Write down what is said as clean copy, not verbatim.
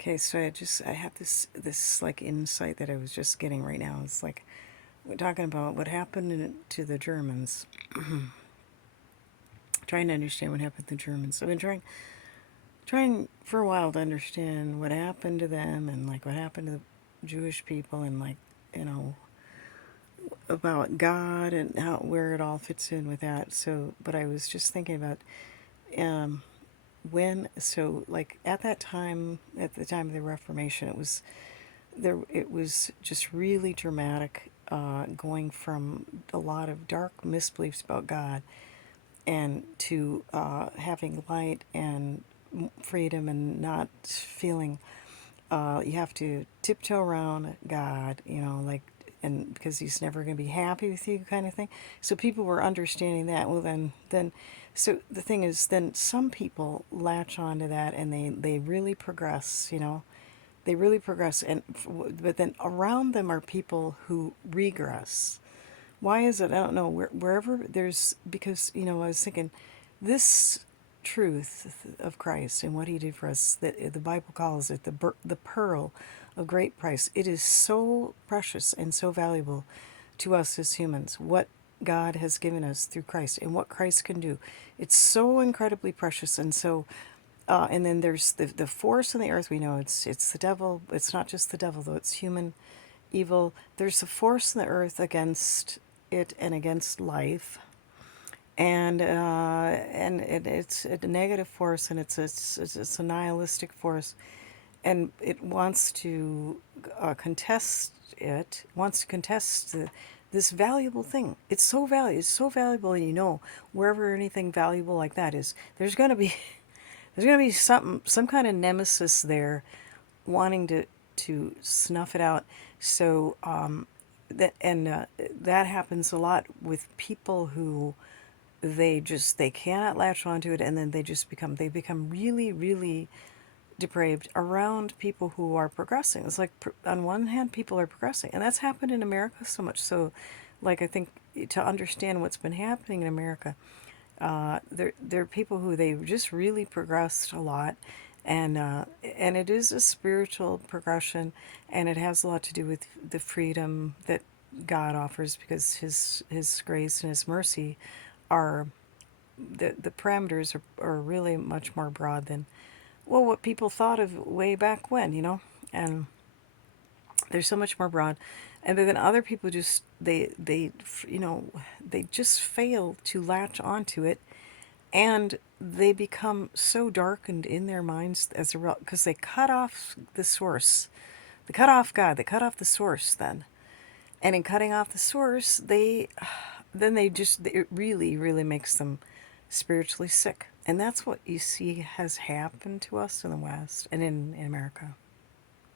Okay, so I have this like insight that I was just getting right now. It's like we're talking about what happened to the Germans. Trying to understand what happened to the Germans. I've been trying for a while to understand what happened to them and like what happened to the Jewish people and like, you know, about God and how where it all fits in with that. So, but I was just thinking about um, when like at that time, at the time of the Reformation, it was just really dramatic, going from a lot of dark misbeliefs about God and to having light and freedom and not feeling you have to tiptoe around God, you know, like, and because he's never going to be happy with you, kind of thing. So people were understanding that. Well, so the thing is, then some people latch onto that and they really progress, you know, they really progress. But then around them are people who regress. Why is it? I don't know. Wherever there's, because, you know, I was thinking this truth of Christ and what he did for us, that the Bible calls it the pearl of great price. It is so precious and so valuable to us as humans. What God has given us through Christ and what Christ can do. It's so incredibly precious. And so, and then there's the force in the earth. We know it's the devil. It's not just the devil though. It's human evil. There's a force in the earth against it and against life, and it's a negative force, and it's a nihilistic force, and it wants to contest it. Wants to contest this valuable thing. It's so valuable, and you know, wherever anything valuable like that is, there's gonna be there's gonna be some kind of nemesis there, wanting to snuff it out. So that happens a lot with people who they cannot latch onto it, and then they become really really depraved around people who are progressing. It's like on one hand people are progressing, and that's happened in America so much so. Like, I think to understand what's been happening in America, there are people who they just really progressed a lot, and it is a spiritual progression, and it has a lot to do with the freedom that God offers, because His grace and His mercy are the parameters are really much more broad than, well, what people thought of way back when, you know. And they're so much more broad. And then other people just they you know, they just fail to latch onto it, and they become so darkened in their minds as a result, because they cut off the source. They cut off God. They cut off the source then. And in cutting off the source, it really, really makes them spiritually sick. And that's what you see has happened to us in the West and in America.